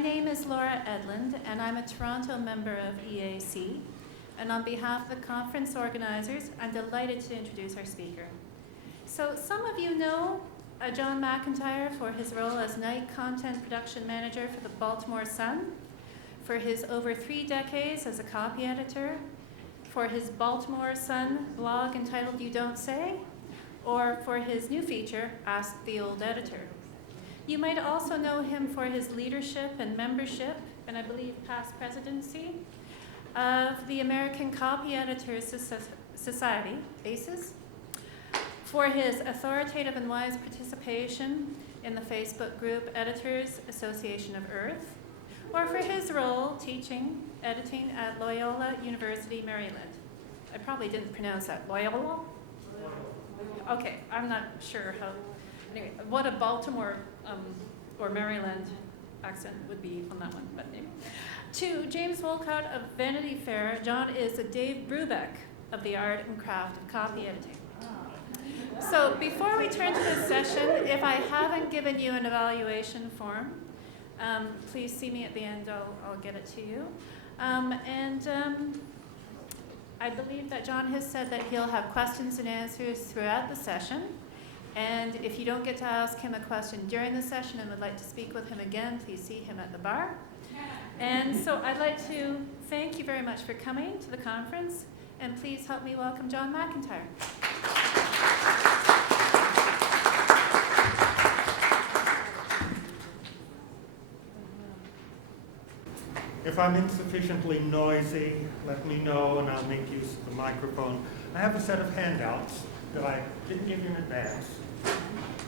name is Laura Edlund, and I'm a Toronto member of EAC. And on behalf of the conference organizers, I'm delighted to introduce our speaker. So some of you know John McIntyre for his role as night content production manager for the Baltimore Sun, for his over 3 decades as a copy editor, for his Baltimore Sun blog entitled You Don't Say, or for his new feature, Ask the Old Editor. You might also know him for his leadership and membership, and I believe past presidency, of the American Copy Editors Society, ACES, for his authoritative and wise participation in the Facebook group Editors Association of Earth, or for his role teaching editing at Loyola University, Maryland. I probably didn't pronounce that. Loyola? Okay, I'm not sure how. Anyway, what a Baltimore or Maryland accent would be on that one, but anyway. To James Wolcott of Vanity Fair, John is a Dave Brubeck of the art and craft of copy editing. So before we turn to this session, if I haven't given you an evaluation form, please see me at the end, I'll get it to you. I believe that John has said that he'll have questions and answers throughout the session. And if you don't get to ask him a question during the session and would like to speak with him again, please see him at the bar. And so I'd like to thank you very much for coming to the conference, and please help me welcome John McIntyre. If I'm insufficiently noisy, let me know and I'll make use of the microphone. I have a set of handouts that I didn't give you in advance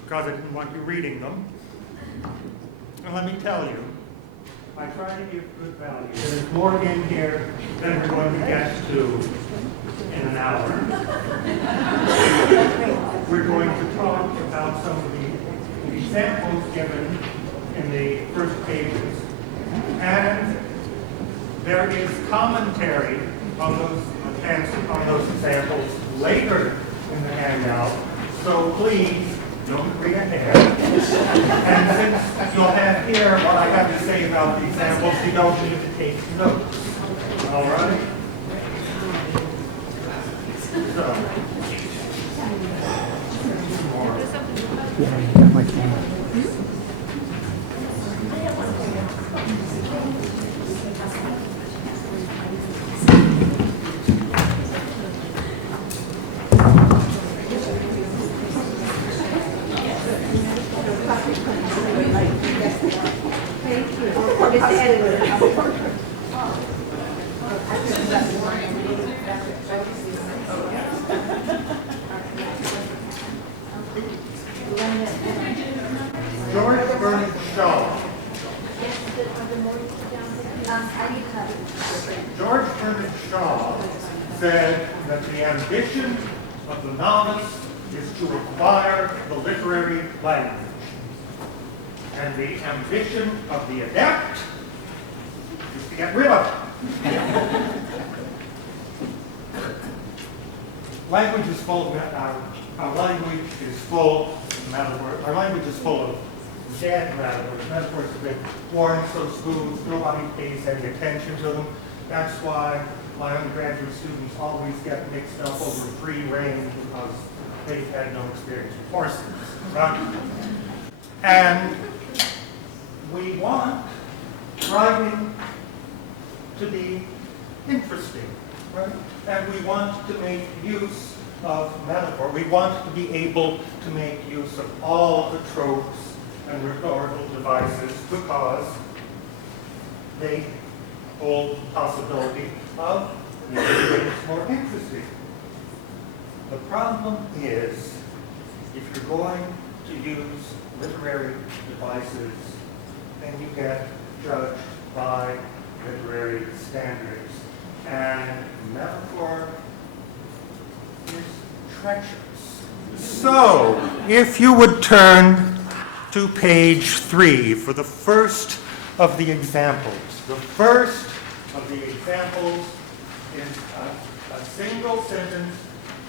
because I didn't want you reading them. And let me tell you, I try to give good value. There's more in here than we're going to get to in an hour. We're going to talk about some of the examples given in the first pages. And there is commentary on those examples later in the handout, so please don't read ahead. And since you'll have here what I have to say about the examples, you don't need to take notes. All right? George Bernard Shaw said that the ambition of the novice is to acquire the literary language, and the ambition of the adept is to get rid of it. Language is full of our language is full of metaphors. Our language is full of dead metaphors. Metaphors have been worn so smooth, nobody pays any attention to them. That's why my undergraduate students always get mixed up over free rein because they've had no experience with horses, right? And we want writing to be interesting, right? And we want to make use of metaphor. We want to be able to make use of all the tropes and rhetorical devices because they hold the possibility of making things more interesting. The problem is, if you're going to use literary devices, then you get judged by literary standards. And metaphor is treacherous. So, if you would turn to page 3 for the first of the examples. The first of the examples is a single sentence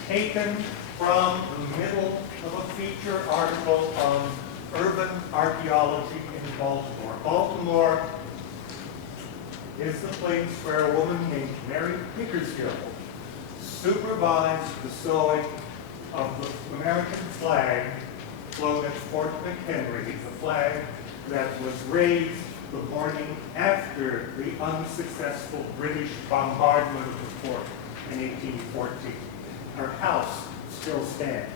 taken from the middle of a feature article on urban archaeology in Baltimore. Baltimore is the place where a woman named Mary Pickersgill supervised the sewing of the American flag flown at Fort McHenry, the flag that was raised the morning after the unsuccessful British bombardment of the fort in 1814. Her house still stands.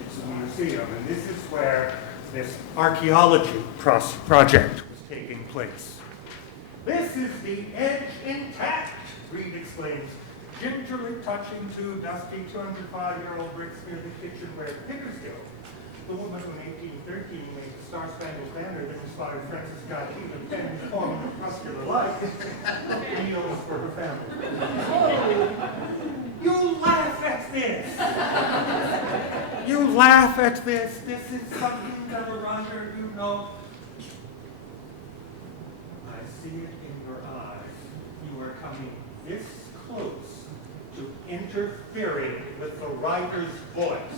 It's a museum, and this is where this archaeology project was taking place. "This is the edge intact," Reed exclaims, gingerly touching two dusty 205-year-old bricks near the kitchen where Pickersgill, the woman who in 1813 made the Star-Spangled Banner that inspired Francis Scott Key to pen the poem Crepuscular life, meals for her family. You laugh at this! You laugh at this! This is something that a writer, you know. I see it in your eyes. You are coming this close to interfering with the writer's voice.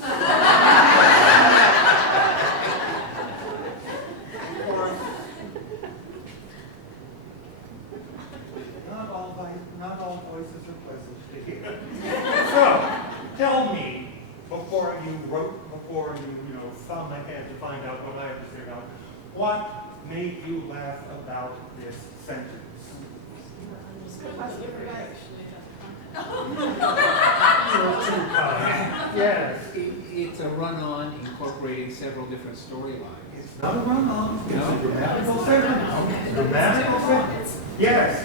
Of course, not all voices are pleasant to hear. So, tell me, before you thumb ahead to find out what I have to say about it, what made you laugh about this sentence? Yes. It's a run-on incorporating several different storylines. It's not a run-on. It's a grammatical sentence. Grammatical sentence. Yes.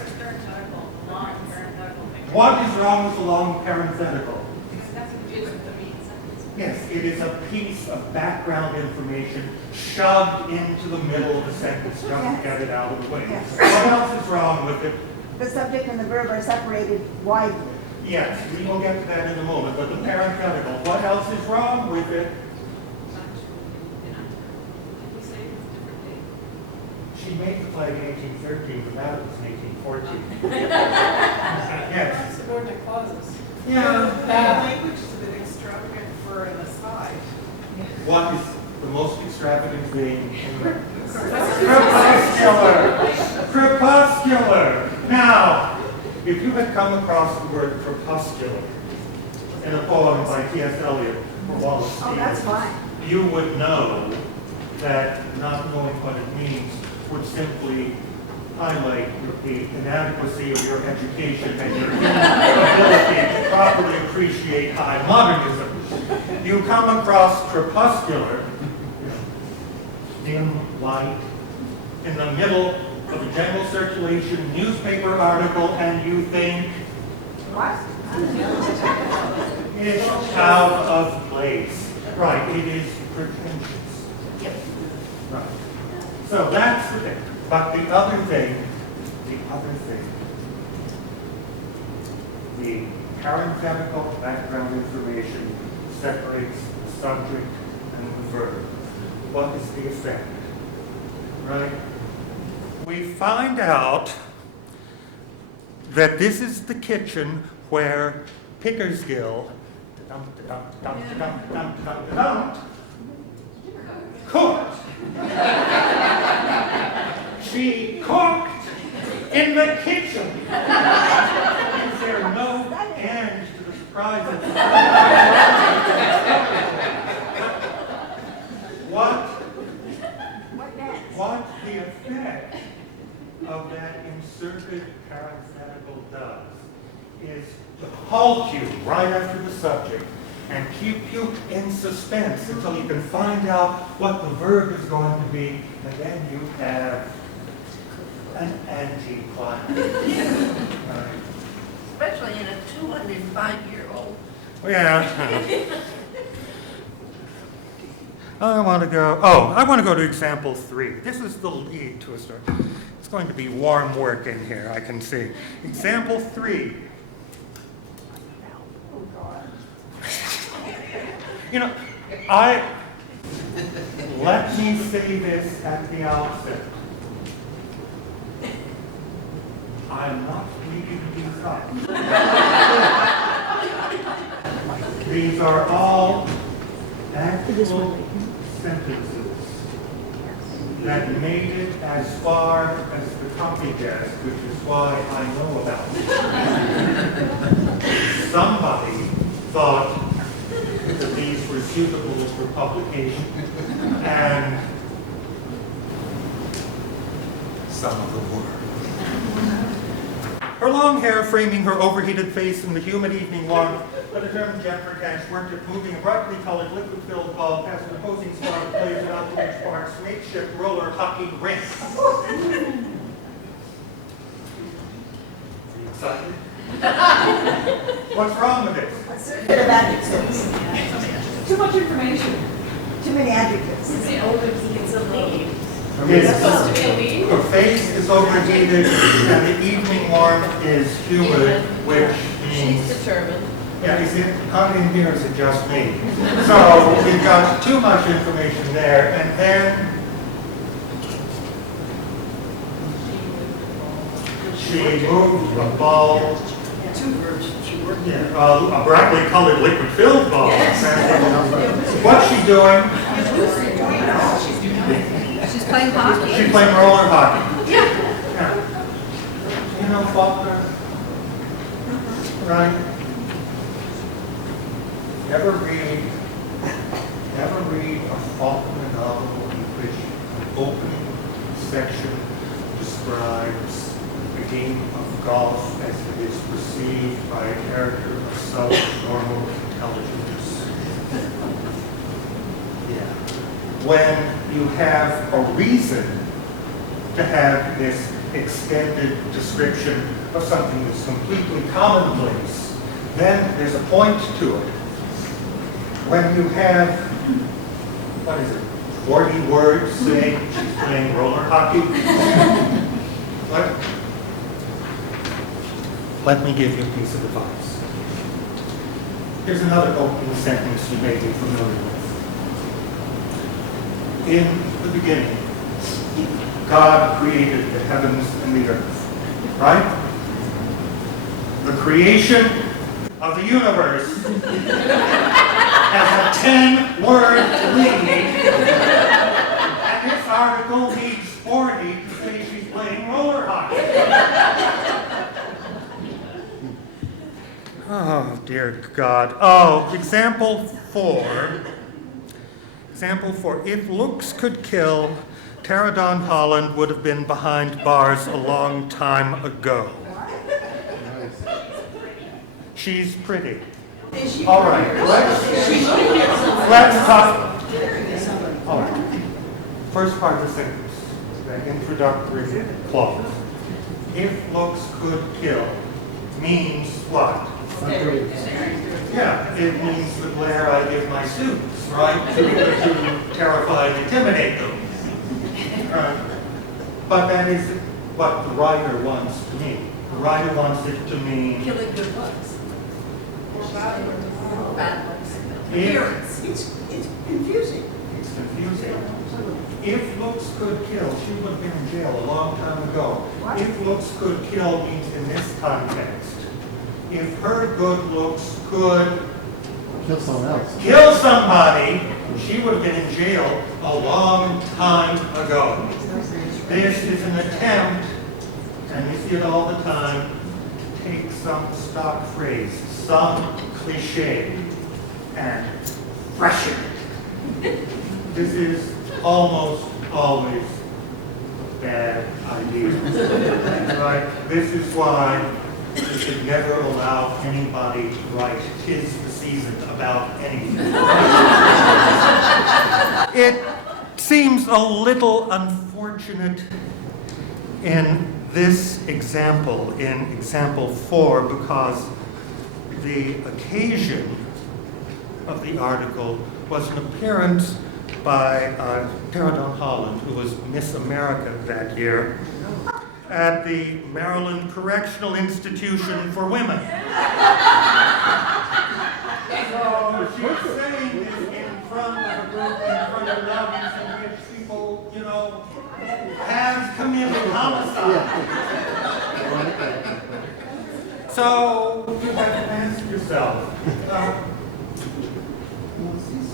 What is wrong with the long parenthetical? Yes, it is a piece of background information shoved into the middle of the sentence just to get it out of the way. Yes. What else is wrong with it? The subject and the verb are separated widely. Yes, we will get to that in a moment, but the parenthetical, what else is wrong with it? She made the flag in 1813, the battle was in 1814. Yes. Subordinate clauses. Yeah. That language is a bit extravagant for an aside. What is the most extravagant thing in the Crepuscular? Crepuscular! Now, if you had come across the word crepuscular in a poem by T.S. Eliot or Wallace Stevens, that's fine. you would know that not knowing what it means would simply highlight the inadequacy of your education and your inability to properly appreciate high modernism. You come across crepuscular, dim light, in the middle of a general circulation newspaper article, and you think, What? it's out of place. Right, it is pretentious. Right. So that's the thing. But the other thing, the parenthetical background information separates the subject and the verb. What is the effect? Right? We find out that this is the kitchen where Pickersgill cooked. She cooked in the kitchen. Is there no end to the surprises? What the effect of that inserted parenthetical does is to halt you right after the subject and keep you in suspense until you can find out what the verb is going to be, and then you have an anticlimax. Right. Especially in a 205-year-old. Yeah. I want to go to example 3. This is the lead to a story. It's going to be warm work in here, I can see. Example 3. Oh, God. Let me say this at the outset. I'm not making these up. These are all actual sentences that made it as far as the coffee desk, which is why I know about it. Somebody thought that these were suitable for publication, and some of them were. Her long hair framing her overheated face in the humid evening warmth, the determined Jeffrey worked at moving a brightly colored liquid-filled ball past an opposing squad of players at Alphabet Park's makeshift roller hockey rink. Are you excited? What's wrong with this? Bit of adjectives. Too much information. Too many adjectives. It's a lead. It's Supposed to be a lead? her face is overheated and the evening warmth is humid, which means... She's determined. Yeah, is it not in here, is it just me? So we've got too much information there, and then she moved a ball, Two verbs. She worked. a brightly colored liquid-filled ball. What's she doing? She's playing hockey. She's playing roller hockey. Yeah. You know Faulkner? Right? Ever read a Faulkner novel in which the opening section describes the game of golf as it is perceived by a character of subnormal intelligence? Yeah. When you have a reason to have this extended description of something that's completely commonplace, then there's a point to it. When you have, what is it, 40 words saying she's playing roller hockey? Let me give you a piece of advice. Here's another opening sentence you may be familiar with. In the beginning, God created the heavens and the earth, right? The creation of the universe has a 10-word lead, and this article needs 40 to say she's playing roller hockey. Oh, dear God. Oh, example 4. Example 4. If looks could kill, Tara Dawn Holland would have been behind bars a long time ago. She's pretty. All right, let's talk. All right. First part of the sentence, the introductory clause. If looks could kill means what? Yeah, it means the glare I give my students, right? To terrify and intimidate them. But that is what the writer wants to mean. The writer wants it to mean Killing good looks. Bad looks. Appearance. It's confusing. It's confusing. If looks could kill, she would have been in jail a long time ago. What? If looks could kill means in this context. If her good looks could Kill someone else. kill somebody, she would have been in jail a long time ago. This is an attempt, and we see it all the time, to take some stock phrase, some cliche, and freshen it. This is almost always a bad idea. Right? This is why we should never allow anybody to write "'tis the season" about anything. It seems a little unfortunate in this example, in example 4, because the occasion of the article was an appearance by Tara Dawn Holland, who was Miss America that year, at the Maryland Correctional Institution for Women. So she's saying this in front of a group, in front of an audience in which people, you know, have committed homicide. So you have to ask yourself, was this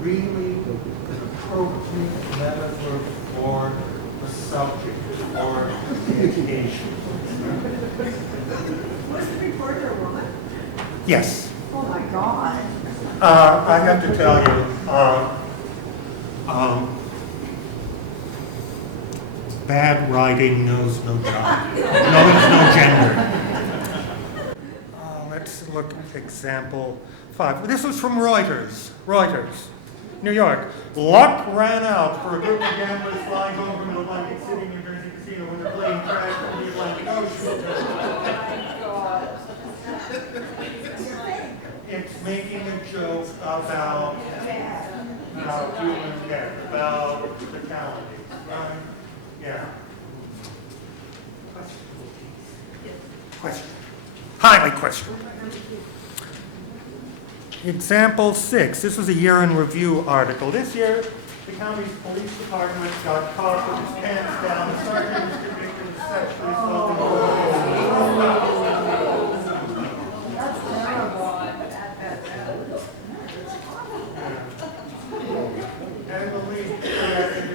really an appropriate metaphor or the subject or the occasion. Was the reporter a woman? Yes. Oh my God. I have to tell you, bad writing knows no job, knows no gender. Let's look at example 5. This was from Reuters. Reuters, New York. Luck ran out for a group of gamblers flying home from an Atlantic City, New Jersey casino when their plane crashed into the Atlantic Ocean. It's making a joke about human death, about fatalities, right? Yeah. Question. Highly questioned. Example 6. This was a year in review article. This year, the county's police department got caught with his pants down. The sergeant was convicted of sexually assaulting. And the lead,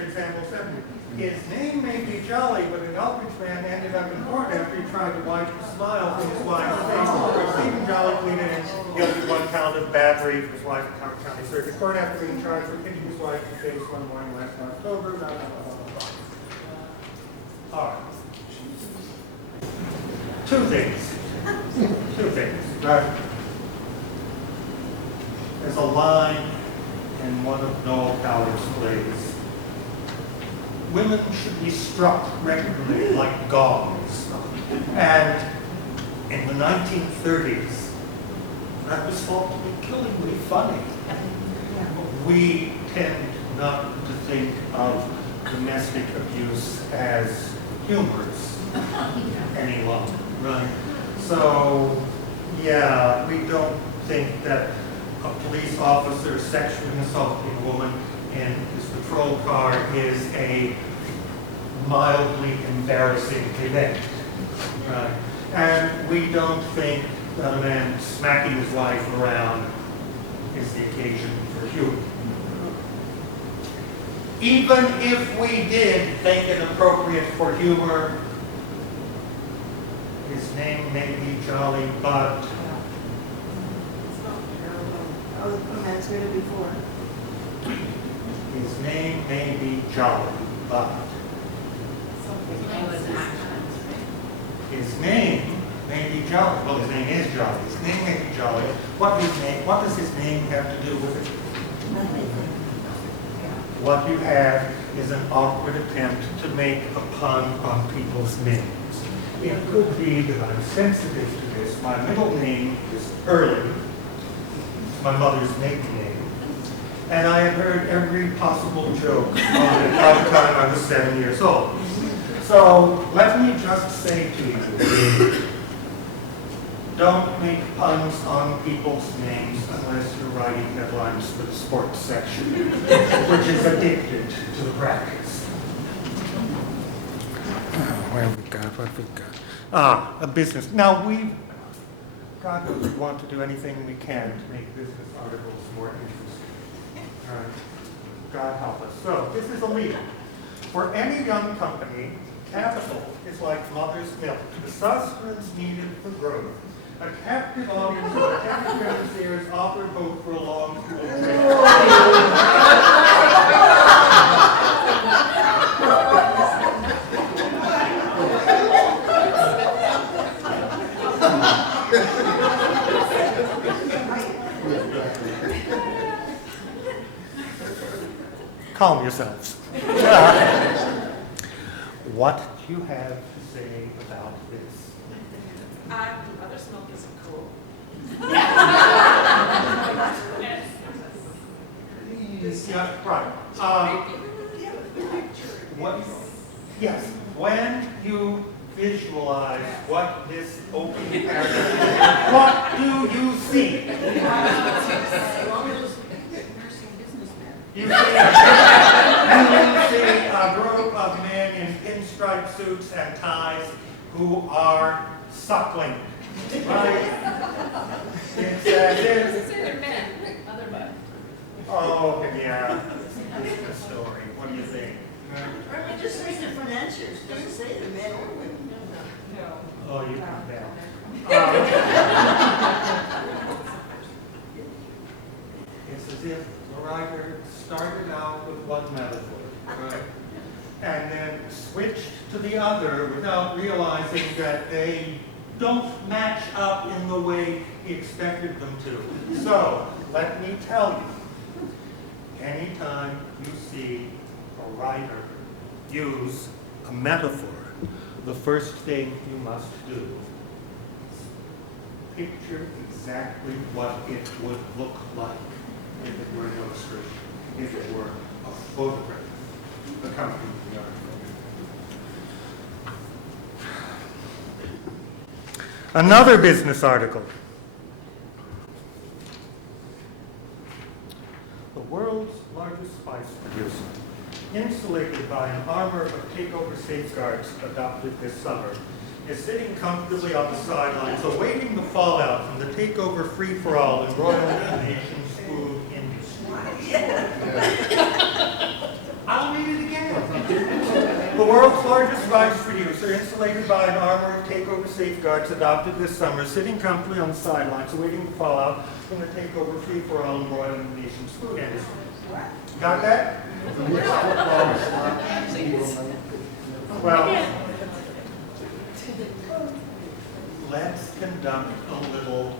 example 7. His name may be Jolly, but an Elbridge man ended up in court after he tried to wipe a smile from his wife's face. Stephen Jolly pleaded guilty to 1 count of battery for his wife in Howard County Circuit Court after being charged with hitting his wife in the face one morning last October. Blah, blah, blah, blah, blah. All right. 2 things. 2 things, right? There's a line in one of Noel Coward's plays. Women should be struck regularly like gongs. And in the 1930s, that was thought to be killingly funny. We tend not to think of domestic abuse as humorous any longer, right? So, yeah, we don't think that a police officer sexually assaulting a woman in his patrol car is a mildly embarrassing event, right? And we don't think that a man smacking his wife around is the occasion for humor. Even if we did think it appropriate for humor, his name may be Jolly, but Oh, that's heard it before. his name may be Jolly, but his name may be Jolly. Well, his name is Jolly. His name may be Jolly. What does his name have to do with it? What you have is an awkward attempt to make a pun on people's names. It could be that I'm sensitive to this. My middle name is Early, my mother's maiden name, and I had heard every possible joke on it by the time I was 7 years old. So let me just say to you, don't make puns on people's names unless you're writing headlines for the sports section, which is addicted to the practice. What have we got? A business. Now God knows we want to do anything we can to make business articles more interesting. All right. God help us. So this is illegal. For any young company, capital is like mother's milk, the sustenance needed for growth. A captive audience of attentive financiers offered hope for a long Calm yourselves. What do you have to say about this? Mother's milk isn't cool. Yeah, right. Yes, when you visualize what this open paragraph is, what do you see? You see a group of men in pinstripe suits and ties who are suckling, right? It's as if... They're men, other men. Oh, yeah. That's the story. What do you think? Or just say different answers, doesn't say the men or women. Oh, you can tell. It's as if the writer started out with one metaphor, and then switched to the other without realizing that they don't match up in the way he expected them to. So, let me tell you, anytime you see a writer use a metaphor, the first thing you must do is picture exactly what it would look like if it were an illustration, if it were a photograph accompanying the article. Another business article. The world's largest spice producer, insulated by an armor of takeover safeguards adopted this summer, is sitting comfortably on the sidelines awaiting the fallout from the takeover free-for-all in Royal Nation's food industry. I'll read it again. The world's largest spice producer, insulated by an armor of takeover safeguards adopted this summer, sitting comfortably on the sidelines awaiting the fallout from the takeover free-for-all in Royal Nation's food industry. Got that? Well, let's conduct a little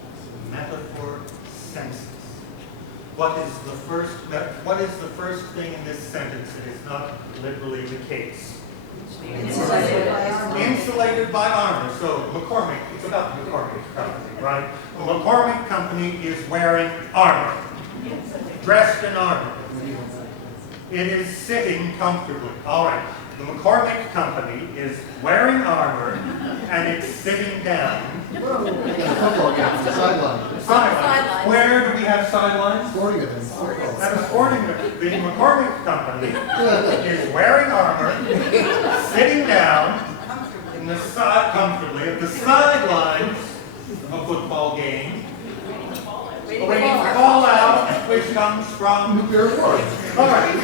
metaphor census. What is the first thing in this sentence that is not literally the case? Insulated by armor. Insulated by armor. So McCormick, it's about the McCormick Company, right? The McCormick Company is wearing armor, dressed in armor. It is sitting comfortably. All right. The McCormick Company is wearing armor and it's sitting down. Football game, sideline. Sidelines. Where do we have sidelines? Sporting events. At a sporting event. The McCormick Company is wearing armor, sitting down in the side comfortably at the sidelines of a football game, waiting for fallout, which comes from Nuclear war. all right.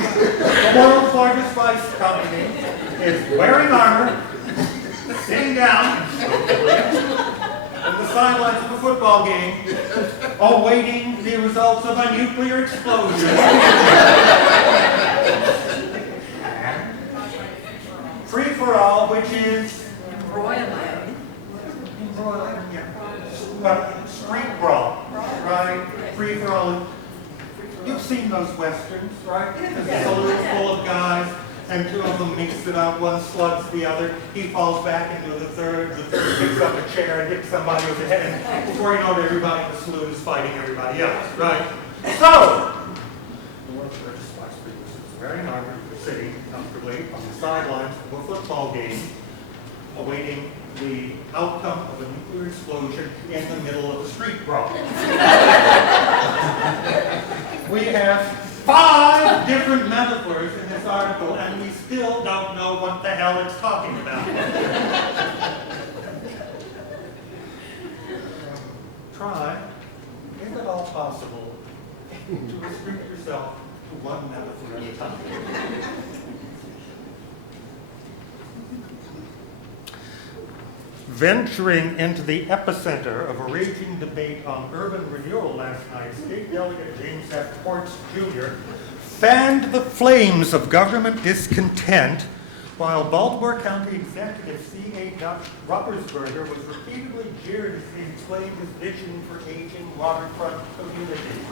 The world's largest spice company is wearing armor, sitting down on the sidelines of a football game, awaiting the results of a nuclear explosion. Free for all, which is street brawl, right? Free for all. You've seen those westerns, right? There's a saloon full of guys, and two of them mix it up. One slugs the other. He falls back into the third. The third picks up a chair and hits somebody with the head. And before you know it, everybody in the saloon is fighting everybody else, right? So, the world's largest spice producer is wearing armor, sitting comfortably on the sidelines of a football game, awaiting the outcome of a nuclear explosion in the middle of a street brawl. We have 5 different metaphors in this article, and we still don't know what the hell it's talking about. Try, if at all possible, to restrict yourself to one metaphor at a time. Venturing into the epicenter of a raging debate on urban renewal last night, State Delegate James F. Ports Jr. fanned the flames of government discontent, while Baltimore County Executive C.A. Ruppersberger was repeatedly jeered as he explained his vision for aging waterfront communities.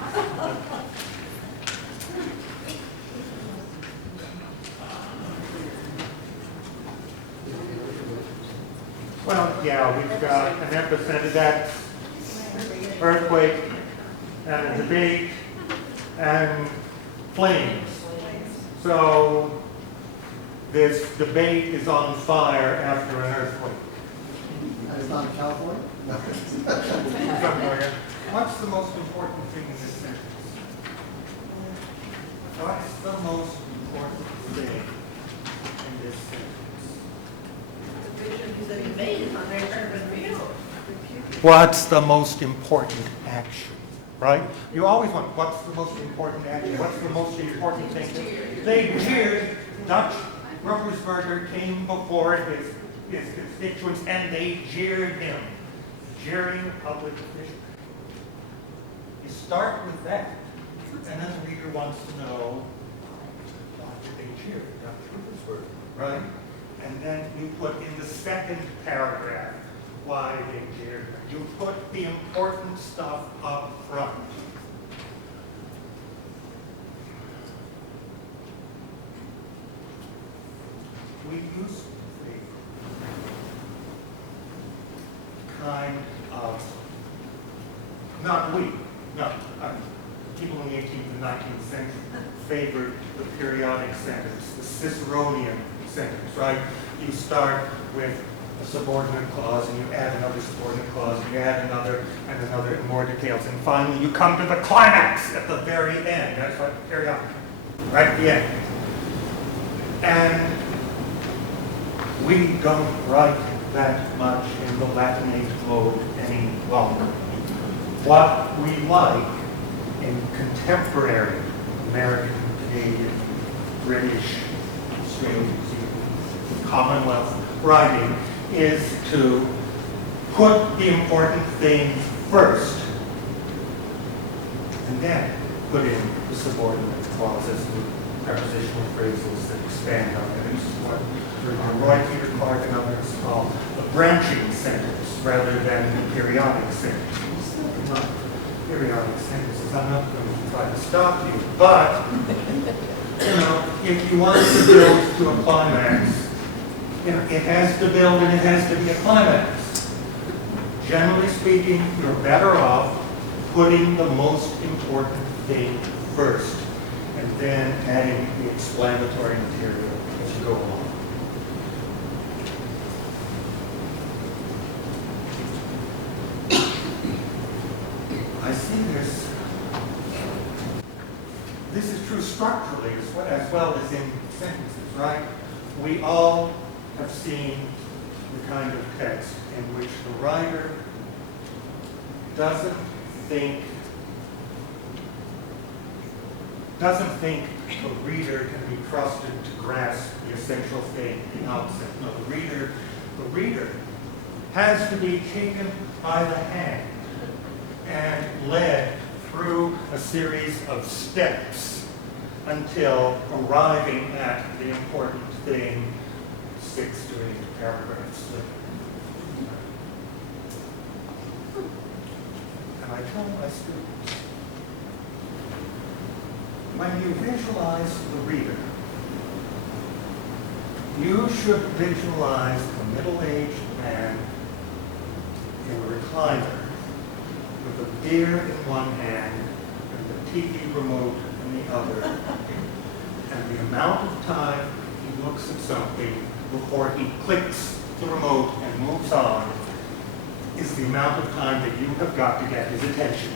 Well, yeah, we've got an epicenter, that's earthquake, and a debate, and flames. So this debate is on fire after an earthquake. And it's not in California? Somewhere. What's the most important thing in this sentence? What's the most important thing in this sentence? What's the most important action, right? You always want, what's the most important action? What's the most important thing? They jeered Dutch Crepuscular came before his constituents and they jeered him. Jeering a public official. You start with that, and then the reader wants to know why did they jeer Dr. Crepuscular, right? And then you put in the second paragraph why they jeered him. You put the important stuff up front. We used to think kind of, not we, no, people in the 18th and 19th century favored the periodic sentence, the Ciceronian sentence, right? You start with a subordinate clause and you add another subordinate clause and you add another and another and more details, and finally you come to the climax at the very end. That's what periodic, right at the end. And we don't write that much in the Latinate mode any longer. What we like in contemporary American, Canadian, British, Australian, Commonwealth writing is to put the important things first and then put in the subordinate clauses with prepositional phrases that expand on it. This is what Roy Peter Clark and others call a branching sentence rather than a periodic sentence. It's not periodic sentences. I'm not going to try to stop you, but if you want to build to a climax, it has to build and it has to be a climax. Generally speaking, you're better off putting the most important thing first and then adding the explanatory material as you go along. I see this. This is true structurally as well as in sentences, right? We all have seen the kind of text in which the writer doesn't think the reader can be trusted to grasp the essential thing in the outset. No, the reader has to be taken by the hand and led through a series of steps until arriving at the important thing 6 to 8 paragraphs later. And I tell my students, when you visualize the reader, you should visualize a middle-aged man in a recliner with a beer in one hand and the TV remote in the other. And the amount of time he looks at something before he clicks the remote and moves on is the amount of time that you have got to get his attention.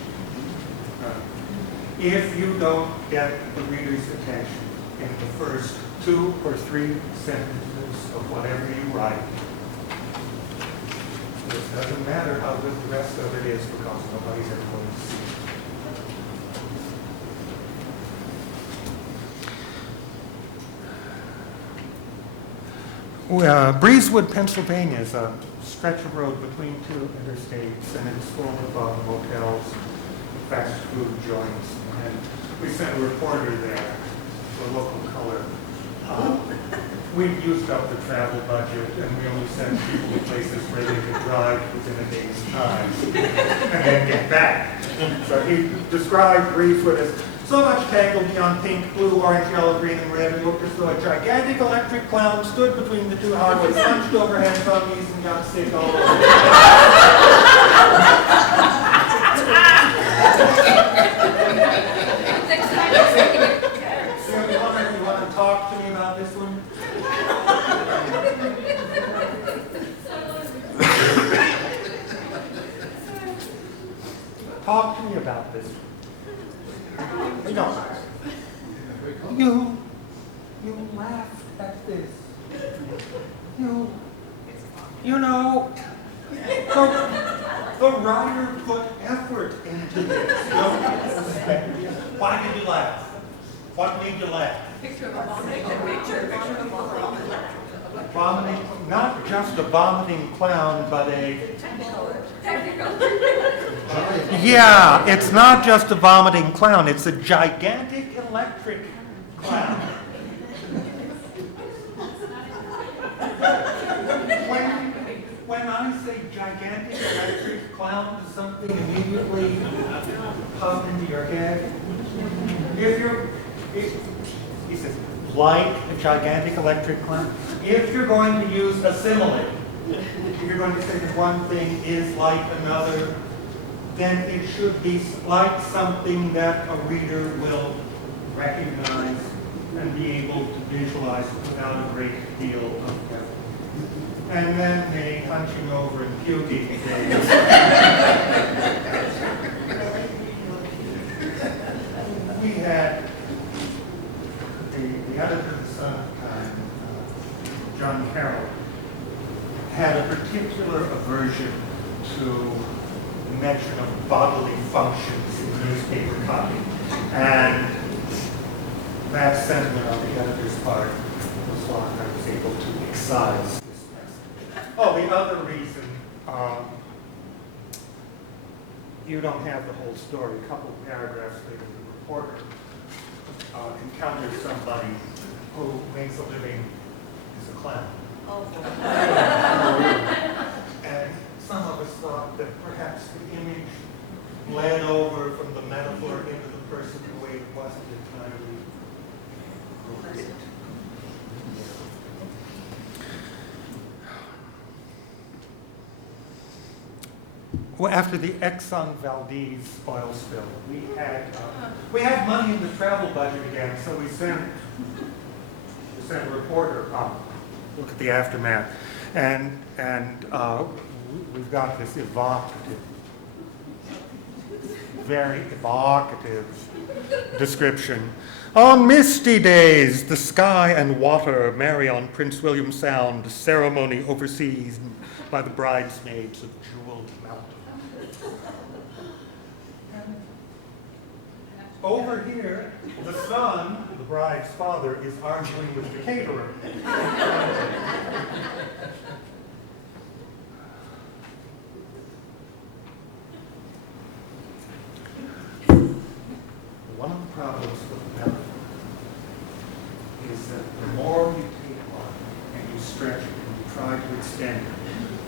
If you don't get the reader's attention in the first 2 or 3 sentences of whatever you write, it doesn't matter how good the rest of it is because nobody's ever going to see it. Breezewood, Pennsylvania is a stretch of road between 2 interstates, and it's full of motels, fast food joints, and we sent a reporter there, the local color. We've used up the travel budget, and we only sent people to places where they could drive within a day's time and then get back. So he described Breezewood as so much tangled beyond pink, blue, orange, yellow, green, and red. It looked as though a gigantic electric cloud stood between the 2 highways, hunched over hands on knees, and got sick all over. You want to talk to me about this one? Talk to me about this one. You laughed at this. The writer put effort into this. Why did you laugh? What made you laugh? Picture of a vomiting, a picture of a vomiting. Vomiting, not just a vomiting clown, but a... Yeah, it's not just a vomiting clown, it's a gigantic electric clown. When I say gigantic electric clown, does something immediately pop into your head? He says, like a gigantic electric clown. If you're going to use a simile, if you're going to say that one thing is like another, then it should be like something that a reader will recognize and be able to visualize without a great deal of effort. And then the hunching over and puking days. We had the editor of the Sun at the time, John Carroll, had a particular aversion to mention of bodily functions in newspaper copy. And that sentiment on the editor's part was why I was able to excise this message. Oh, the other reason, you don't have the whole story. A couple of paragraphs later, the reporter encounters somebody who makes a living as a clown. And some of us thought that perhaps the image bled over from the metaphor into the person in a way it wasn't entirely appropriate. Well, after the Exxon Valdez oil spill, we had money in the travel budget again, so we sent a reporter look at the aftermath, and we've got this evocative, very evocative description. On misty days, the sky and water marry on Prince William Sound, ceremony overseas by the bridesmaids of Jewel Mountain. Over here, the son, the bride's father, is arguing with the caterer. One of the problems with the metaphor is that the more you take one and you stretch it and you try to extend it,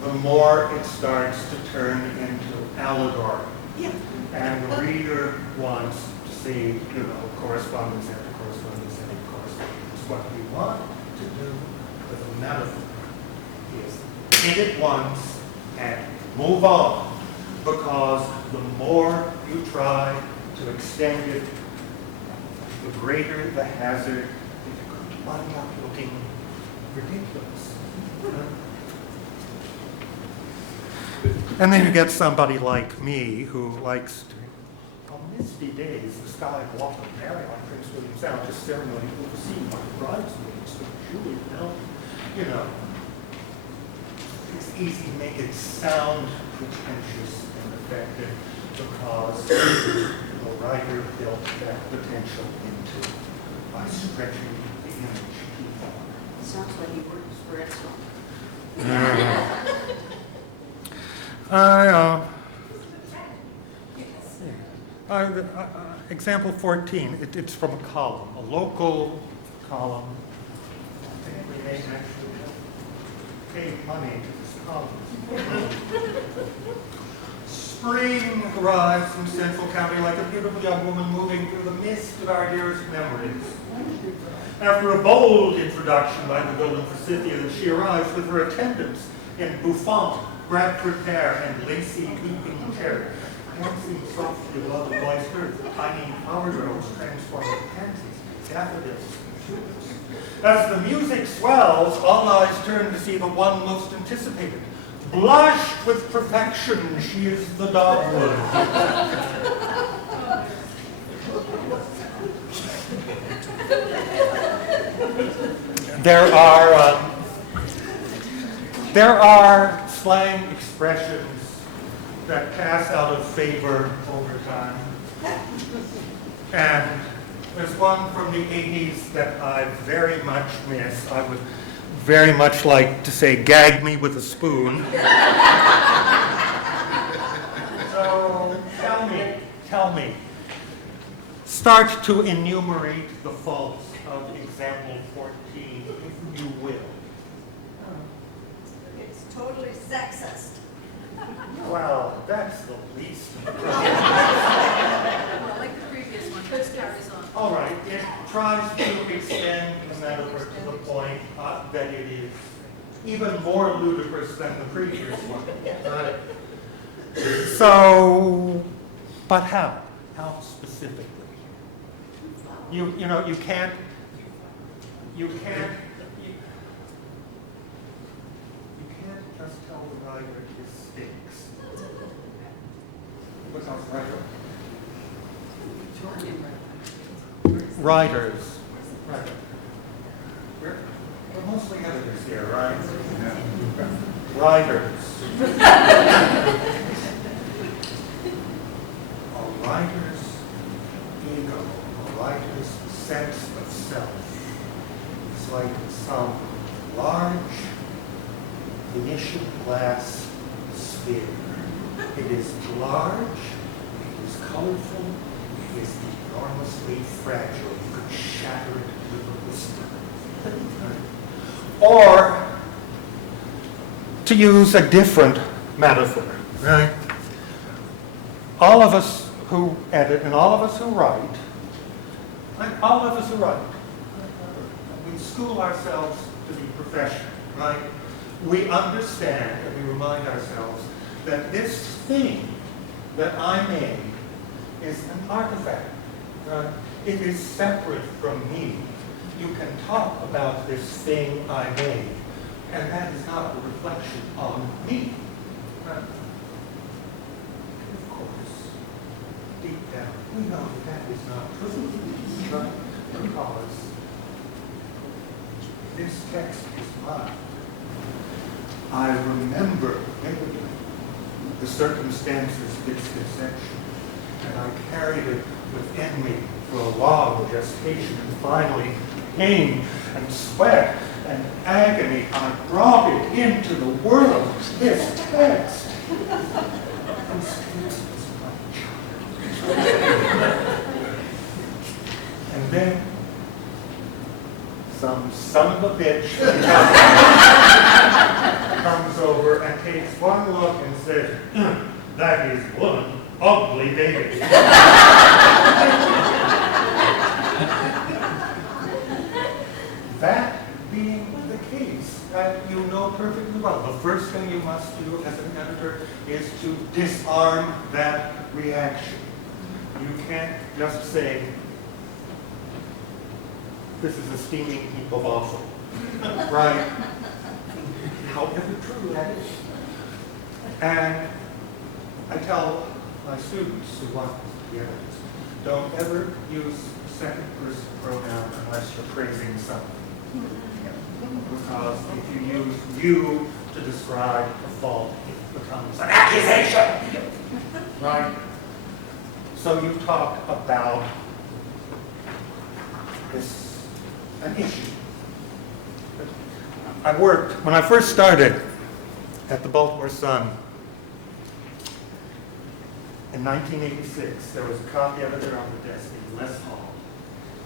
the more it starts to turn into allegory. Yeah. And the reader wants to see, correspondence after correspondence after correspondence. What we want to do with a metaphor is hit it once and move on, because the more you try to extend it, the greater the hazard that you could wind up looking ridiculous. And then you get somebody like me who likes to, on misty days, the sky and water marry on Prince William Sound, just ceremony overseen by the bridesmaids of Jewel Mountain. It's easy to make it sound pretentious and effective because the writer built that potential into by stretching the image too far. Sounds like he works for Exxon. Example 14, it's from a column, a local column. I think we may actually pay money to this column. Spring arrives in Central County like a beautiful young woman moving through the mist of our dearest memories. After a bold introduction by the golden Forsythia, she arrives with her attendants in bouffant, grabbed her hair, and lacy weeping cherry. Dancing softly below the voice heard, tiny flower girls transformed into pansies, daffodils, and tulips. As the music swells, all eyes turn to see the one most anticipated. Blushed with perfection, she is the dogwood. There are slang expressions that pass out of favor over time. And There's one from the 80s that I very much miss. I would very much like to say, gag me with a spoon. So tell me. Start to enumerate the faults of example 14, if you will. It's totally sexist. Well, that's the least. Well, like the previous one, just carries on. All right, it tries to extend the metaphor to the point that it is even more ludicrous than the previous one. So, but how? How specifically? You can't just tell the writer his stinks. Because writers. We're mostly editors here, right? Yeah. Writers. A writer's ego, a writer's sense of self. It's like some large Venetian glass sphere. It is large, it is colorful, it is enormously fragile. You could shatter it with a whisper. Or, to use a different metaphor, right? All of us who edit and all of us who write, we school ourselves to be professional, right? We understand and we remind ourselves that this thing that I made is an artifact. Right? It is separate from me. You can talk about this thing I made, and that is not a reflection on me. Right? Of course, deep down, we know that is not true. Right? Because this text is mine. I remember vividly the circumstances of its conception, and I carried it within me for a long gestation, and finally, pain and sweat and agony, I brought it into the world, this text. This text is my child. And then, some son of a bitch comes over and takes one look and says, that is one ugly baby. That being the case, you know perfectly well, the first thing you must do as an editor is to disarm that reaction. You can't just say, this is a steaming heap of offal, right? However true that is. And I tell my students who want to be editors, don't ever use second person pronoun unless you're praising someone. Because if you use you to describe a fault, it becomes an accusation, right? So you talk about an issue. When I first started at the Baltimore Sun in 1986, there was a copy editor on the desk named Les Hall.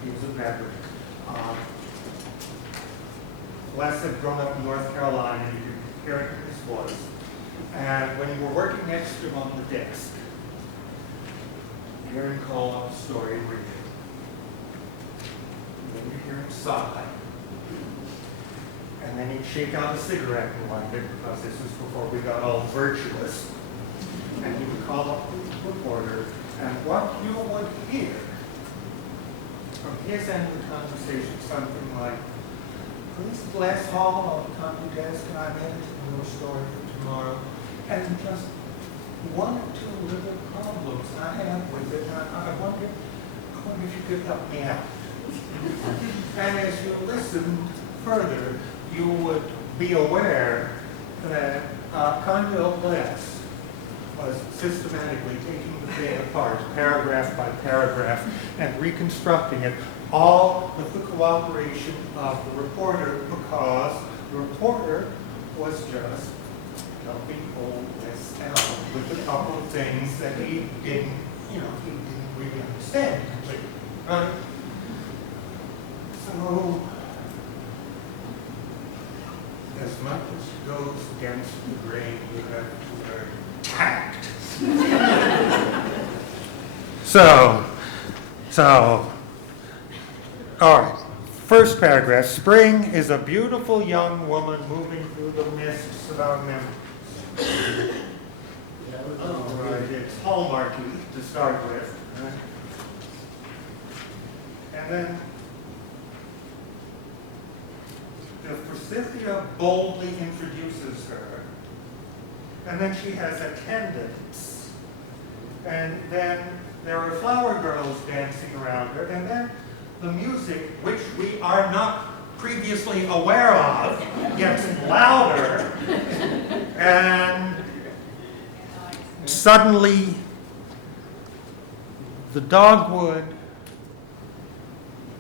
He was a veteran. Les had grown up in North Carolina, and you could hear it in his voice. And when you were working next to him on the desk, you hear him call up a story and read it. Then you hear him sigh. And then he'd shake out a cigarette and light it, because this was before we got all virtuous. And he would call up the reporter, and what you would hear from his end of the conversation, something like, please bless Hall on the company desk, and I'm editing your story for tomorrow. And just one or two little problems I have with it, and I wonder if you could help me out. And as you listen further, you would be aware that Condell Les was systematically taking the thing apart, paragraph by paragraph, and reconstructing it, all with the cooperation of the reporter, because the reporter was just helping old Wes out with a couple of things that he didn't really understand completely, right? So, as much as goes against the grain, you have to learn tact. So, all right. First paragraph. Spring is a beautiful young woman moving through the mists of our memories. All right, it's hallmarky to start with. Right? And then the Forsythia boldly introduces her, and then she has attendants, and then there are flower girls dancing around her, and then the music, which we are not previously aware of, gets louder, and suddenly the dogwood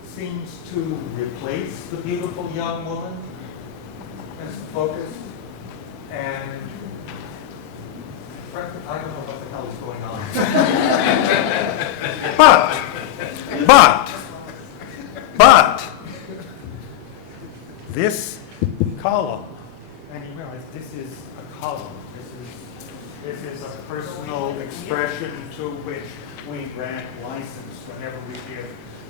seems to replace the beautiful young woman as the focus, and frankly, I don't know what the hell is going on. But this column, and you realize this is a column, this is a personal expression to which we grant license whenever we give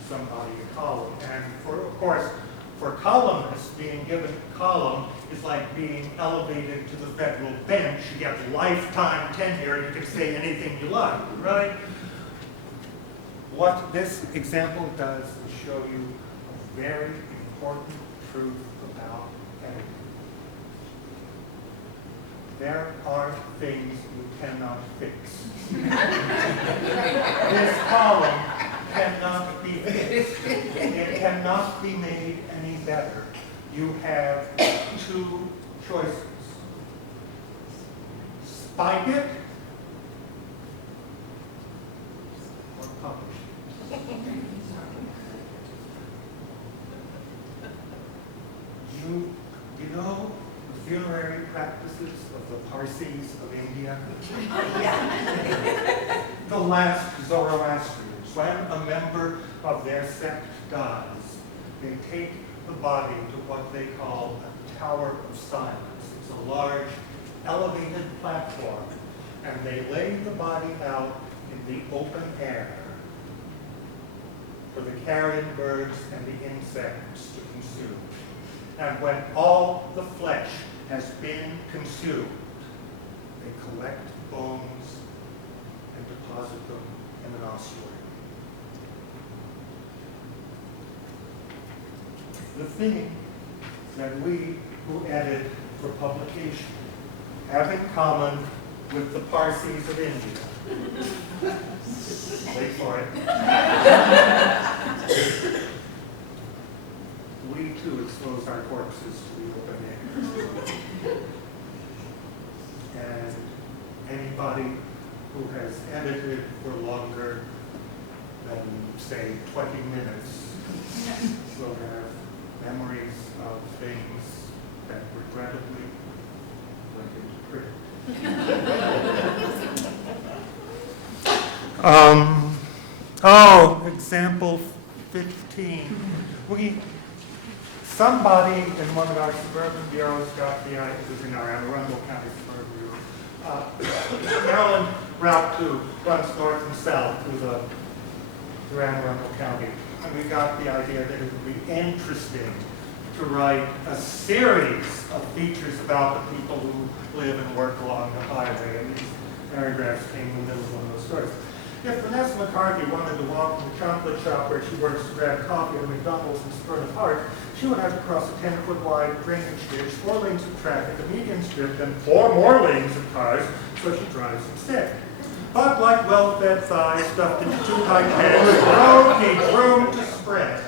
somebody a column. And of course, for columnists, being given a column is like being elevated to the federal bench. You get lifetime tenure and you can say anything you like, right? What this example does is show you a very important truth about editing. There are things you cannot fix. This column cannot be fixed. It cannot be made any better. You have two choices. Spike it or publish it. You know the funerary practices of the Parsis of India? The last Zoroastrians, when a member of their sect dies, they take the body to what they call a tower of silence. It's a large elevated platform, and they lay the body out in the open air for the carrion birds and the insects to consume. And when all the flesh has been consumed, they collect bones and deposit them in an ossuary. The thing that we who edit for publication have in common with the Parsis of India. Wait for it. We too expose our corpses to the open air. And anybody who has edited for longer than, say, 20 minutes will have memories of things that regrettably went into print. Example 15. Somebody in one of our suburban bureaus got the idea, it was in our Ornamental County Suburban Bureau. Maryland Route 2 runs north and south through Anne Arundel County. And we got the idea that it would be interesting to write a series of features about the people who live and work along the highway. And these paragraphs came in the middle of one of those stories. If Vanessa McCarthy wanted to walk from the chocolate shop where she works to grab coffee at a McDonald's in Sperna Park, she would have to cross a 10-foot wide drainage ditch, 4 lanes of traffic, a median strip, then 4 more lanes of cars, so she drives instead. But like well-fed thighs stuffed into 2 tight pants, the road needs room to spread.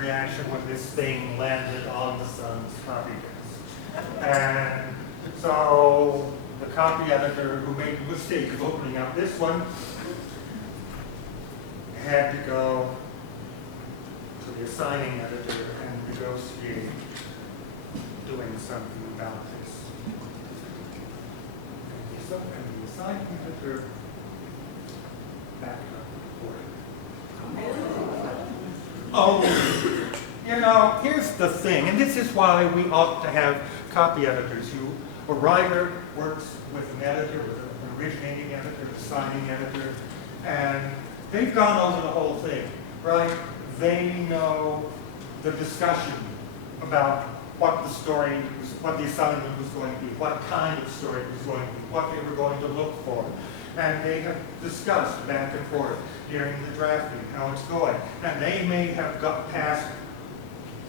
reaction when this thing landed on the Sun's copy disk. And so the copy editor who made the mistake of opening up this one had to go to the assigning editor and negotiate doing something about this. And the assigning editor backed up the report. Oh, you know, here's the thing, and this is why we ought to have copy editors. A writer works with an editor, with an originating editor, an assigning editor, and they've gone over the whole thing, right? They know the discussion about what the story was, what the assignment was going to be, what kind of story it was going to be, what they were going to look for. And they have discussed back and forth during the drafting how it's going. And they may have got past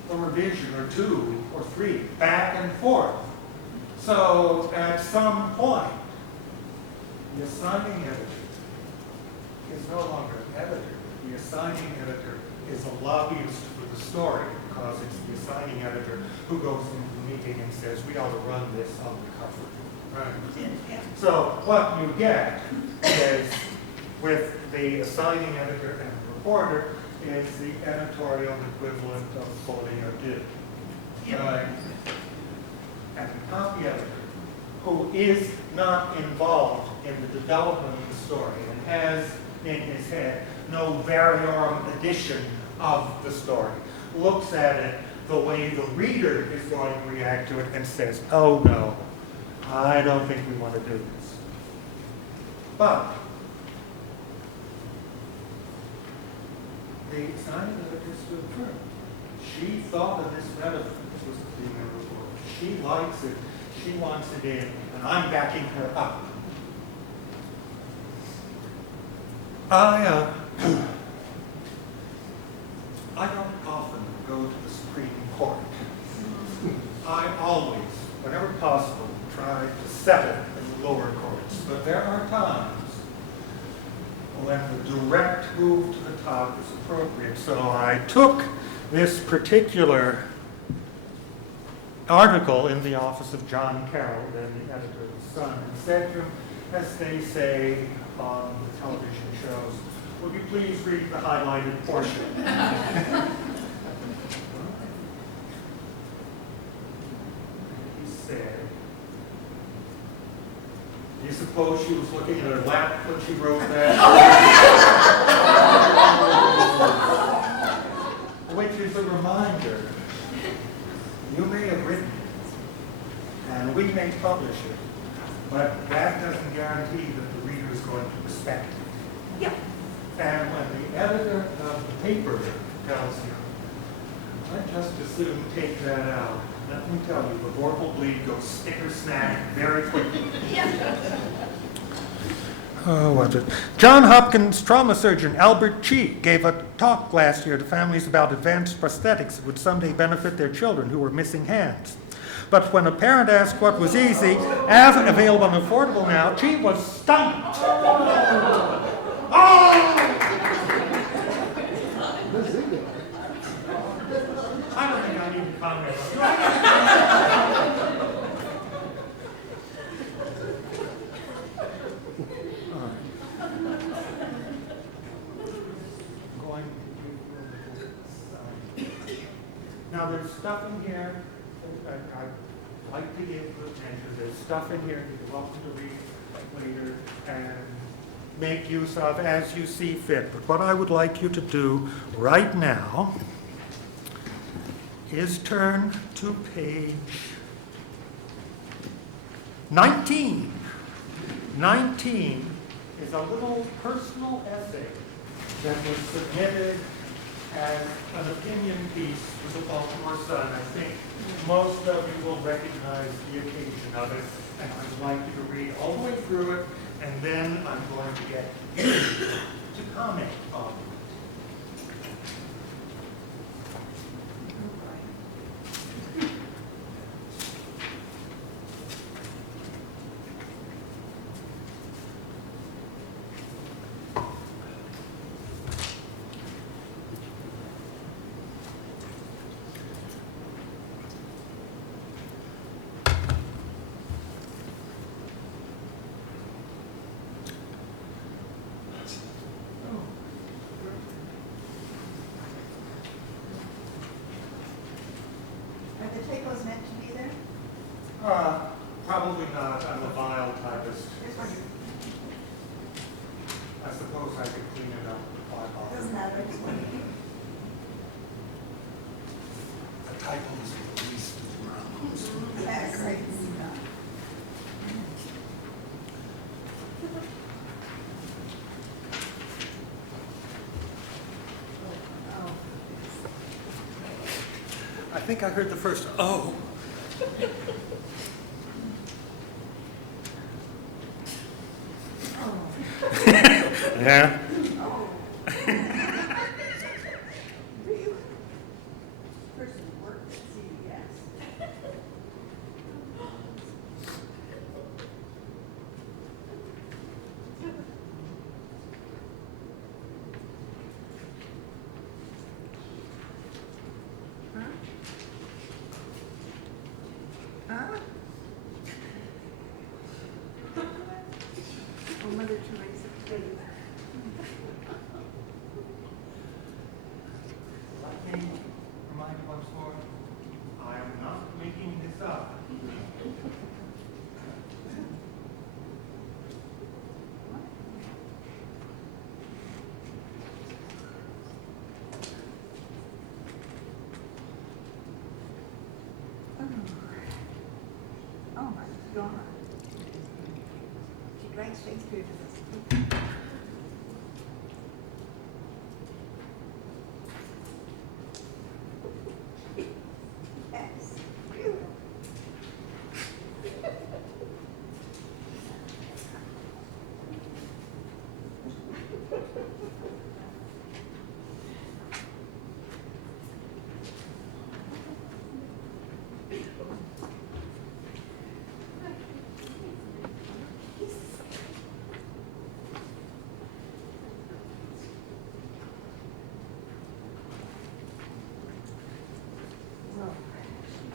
a revision or two or three, back and forth. So at some point, the assigning editor is no longer an editor. The assigning editor is a lobbyist for the story, because it's the assigning editor who goes into the meeting and says, we ought to run this on the cover. Right. So what you get is, with the assigning editor and reporter, is the editorial equivalent of formulaic. Right. And the copy editor, who is not involved in the development of the story and has in his head no variorum edition of the story, looks at it the way the reader is going to react to it and says, oh no, I don't think we want to do this. But the assigning editor stood firm. She thought of this metaphor was being a report. She likes it. She wants it in, and I'm backing her up. I don't often go to the Supreme Court. I always, whenever possible, try to settle in the lower courts. But there are times when the direct move to the top is appropriate. So I took this particular article in the office of John Carroll, then the editor of The Sun, and said to him, as they say on the television shows, would you please read the highlighted portion? He said, do you suppose she was looking at her lap when she wrote that? Which is a reminder, you may have written it, and we may publish it, but that doesn't guarantee that the reader is going to respect it. Yeah. And when the editor of the paper tells you, I'd just as soon take that out, let me tell you, the vorpal bleed goes snicker-snack very quickly. Oh, was it? John Hopkins trauma surgeon Albert Cheek gave a talk last year to families about advanced prosthetics that would someday benefit their children who were missing hands. But when a parent asked what was easy, available and affordable now, Cheek was stunned. Oh! I don't think I need to comment on that. Now there's stuff in here, I'd like to give good attention. There's stuff in here you're welcome to read later and make use of as you see fit. But what I would like you to do right now is turn to page 19. 19 is a little personal essay that was submitted as an opinion piece with the Baltimore Sun. I think most of you will recognize the occasion of it, and I'd like you to read all the way through it, and then I'm going to get you to comment on it. Probably not. I'm a vile typist. I suppose I could clean it up if I bothered. Doesn't matter. The typos are the least of the problems. Yeah, great. I think I heard the first oh. Yeah. Oh. Really? Person worked at CVS. Huh? Oh, Mother Teresa, please. Let me remind you once more, I am not making this up. Oh my God. She drank Shakespeare to this. Yes, beautiful.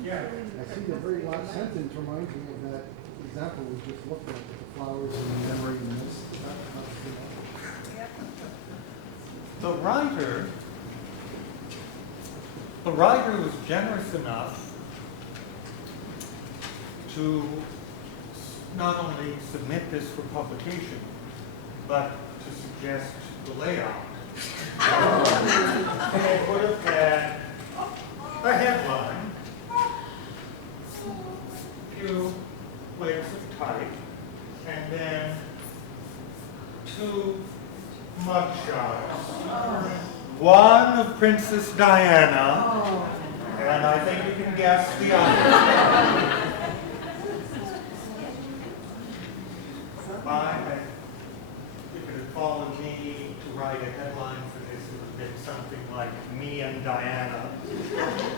Yeah. I see the very last sentence reminds me of that example we just looked at, with the flowers and the memory and this. The writer was generous enough to not only submit this for publication, but to suggest the layout. It would have had a headline, few layers of type, and then two mugshots. One of Princess Diana, and I think you can guess the other. If it had fallen me to write a headline for this, it would have been something like Me and Diana.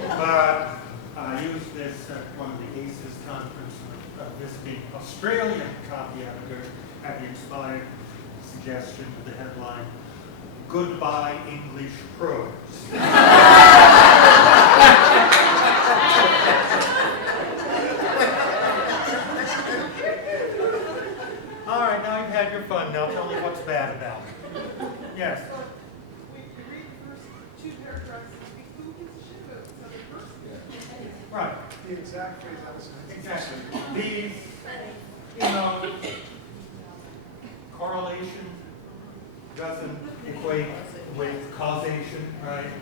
But I used this at one of the ACES conference, this being Australian copy editor, had the inspired suggestion of the headline, Goodbye English Prose. All right, now you've had your fun. Now tell me what's bad about it. Yes. We read the first two paragraphs and speak, who gives a shit about this other person? Right. The exact phrase I was saying. Exactly. These, you know, correlation doesn't equate with causation, right?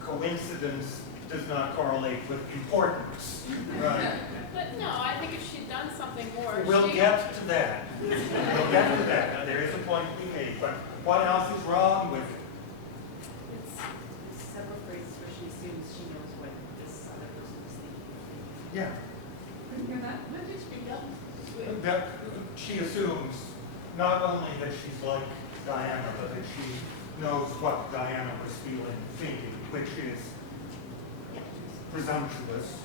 Coincidence does not correlate with importance, right? But no, I think if she'd done something more, We'll she- get to that. We'll get to that. Now, there is a point to be made, but what else is wrong with it? It's several phrases where she assumes she knows what this other person is thinking. Yeah. Didn't hear that? When did she begin? That she assumes not only that she's like Diana, but that she knows what Diana was feeling, thinking, which is presumptuous,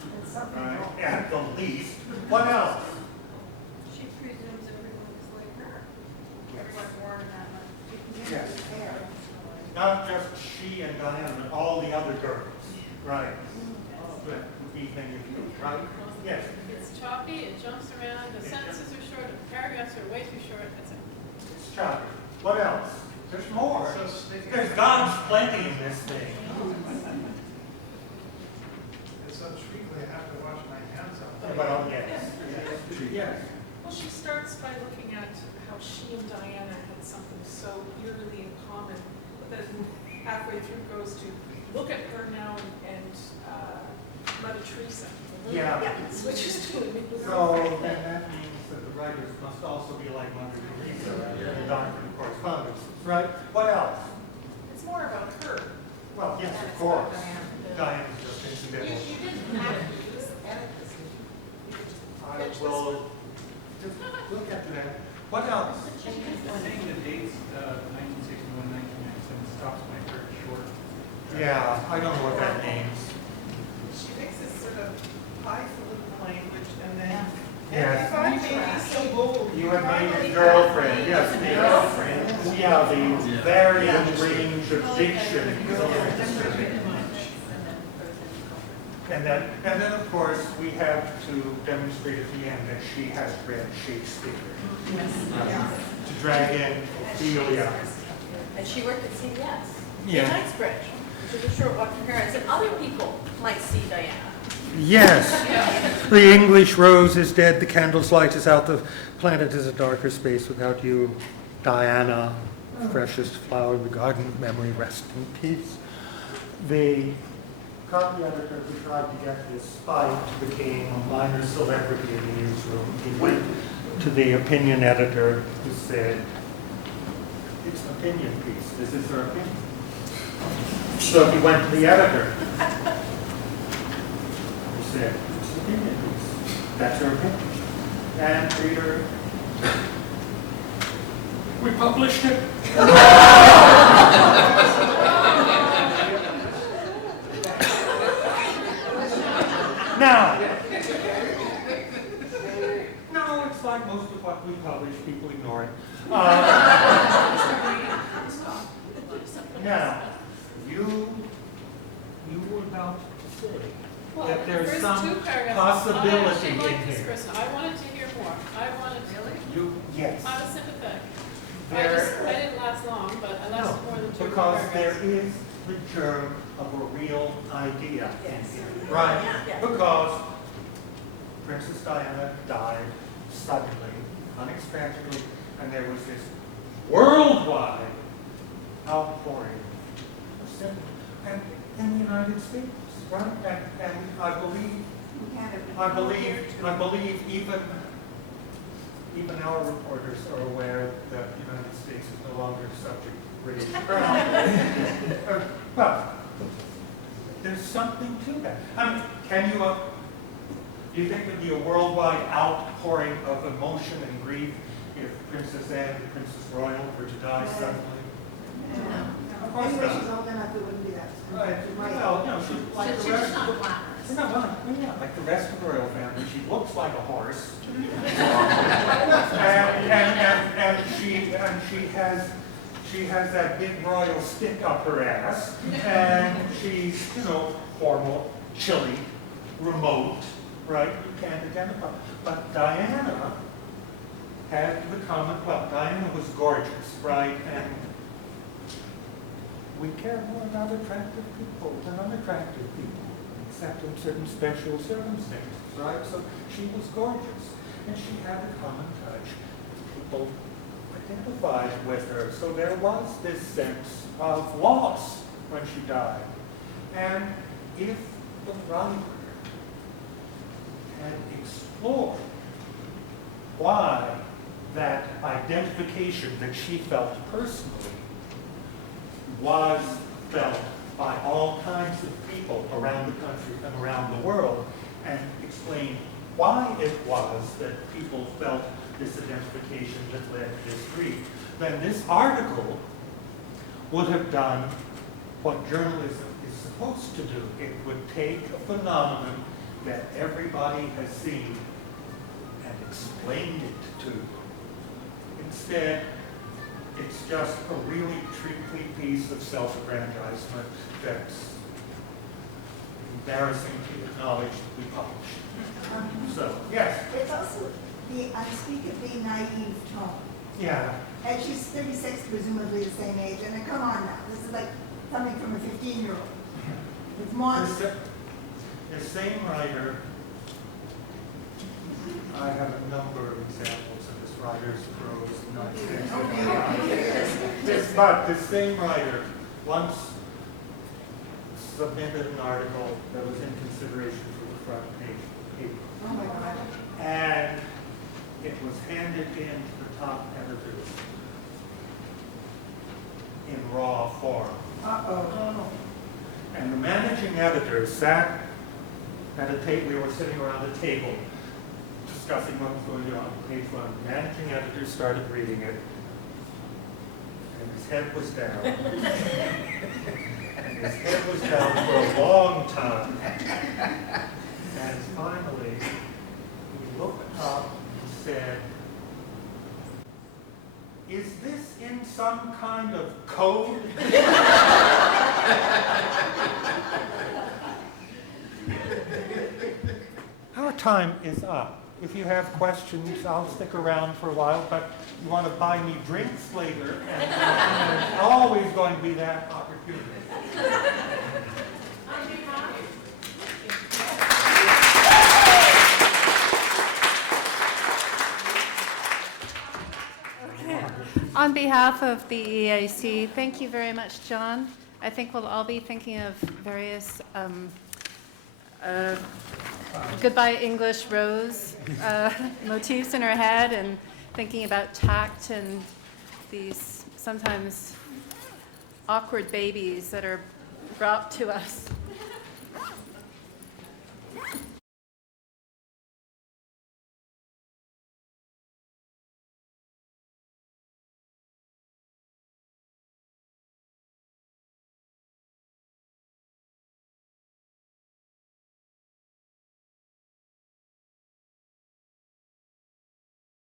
right? At the least. What else? She presumes everyone is like her. Everyone born in that month. Yes. Not just she and Diana, but all the other girls, right? That would be many of you, right? Yes. It's choppy, it jumps around, the sentences are short, the paragraphs are way too short, that's it. It's choppy. What else? There's more. So sticky. There's God's plenty in this thing. It's so treacly, I have to wash my hands off. But oh, yes, her now and Mother Teresa. Yeah. Switches to it. So then that means that the writers must also be like Mother Teresa and the doctrine of correspondence, right? What else? It's more about her. Well, yes, of course. Diana's just incidental. You didn't have to use edit this. You could just I catch this will, one. we'll get to that. What else? Saying the dates, 1961, 1997 stops my very short. Yeah, I don't know what that means. She mixes sort of highfalutin language and then, Yes. if I may be so bold. You have if I made may your girlfriend, yes, be the girlfriend. yeah, the varying range of diction. And then of course, we have to demonstrate at the end that she has read Shakespeare. To drag in Ophelia. And she worked at CBS Yeah. in Knightsbridge, which is a short walk from her house, and other people might see Diana. Yes. The English rose is dead, the candle's light is out, the planet is a darker space without you. Diana, freshest flower of the garden of memory, rest in peace. The copy editor who tried to get this spike became a minor celebrity in the newsroom. He went to the opinion editor who said, it's an opinion piece. Is this her opinion? So he went to the editor. He said, it's an opinion piece. That's her opinion. And reader, we published it. Now, no, it's like most of what we publish, people ignore it. Now, you were about to say Well, that the there's first some two paragraphs, possibility I actually in like this here. person. I wanted to hear more. I wanted, Yes. I was sympathetic. There, I didn't last long, but I lasted more than two because paragraphs. there is the germ of a real idea in Yes. here, right? Yeah. Because Princess Diana died suddenly, unexpectedly, and there was this worldwide outpouring of sympathy. And in the United States, right? And I believe even our reporters are aware that the United States is no longer subject to British crown. But there's something to that. I mean, do you think there'd be a worldwide outpouring of emotion and grief if Princess Anne and Princess Royal were to die suddenly? Of course Anyway, not. she's old enough, it wouldn't be that. Right. Well, she's like the rest of the like the rest of the royal family. She looks like a horse, and she has that big royal stick up her ass, and she's formal, chilly, remote, right? You can't identify. But Diana had the common. Well, Diana was gorgeous, right? And we care more about attractive people than unattractive people, except in certain special circumstances, right? So she was gorgeous, and she had a common touch. People identified with her, so there was this sense of loss when she died. And if the writer had explored why that identification that she felt personally was felt by all kinds of people around the country and around the world, and explain why it was that people felt this identification that led to this grief, then this article would have done what journalism is supposed to do. It would take a phenomenon that everybody has seen and explained it to. Instead, it's just a really tricky piece of self-aggrandizement that's embarrassing to acknowledge that we published. So, yes. It's also the unspeakably naive tone. Yeah. And she's 36, presumably the same age, and then come on now, this is like something from a 15-year-old. It's monster. The same writer, I have a number of examples of this writer's prose, not but the same writer once submitted an article that was in consideration for the front page. Oh my God. And it was handed in to the top editors in raw form. Uh-oh. And the managing editor sat at a table, we were sitting around a table discussing what was going on page one. The managing editor started reading it, and his head was down. And his head was down for a long time. And finally, he looked up and said, "Is this in some kind of code?" Our time is up. If you have questions, I'll stick around for a while, but you want to buy me drinks later, and there's always going to be that opportunity. On behalf of the EAC, thank you very much, John. I think we'll all be thinking of various goodbye English rose motifs in our head, and thinking about tact and these sometimes awkward babies that are brought to us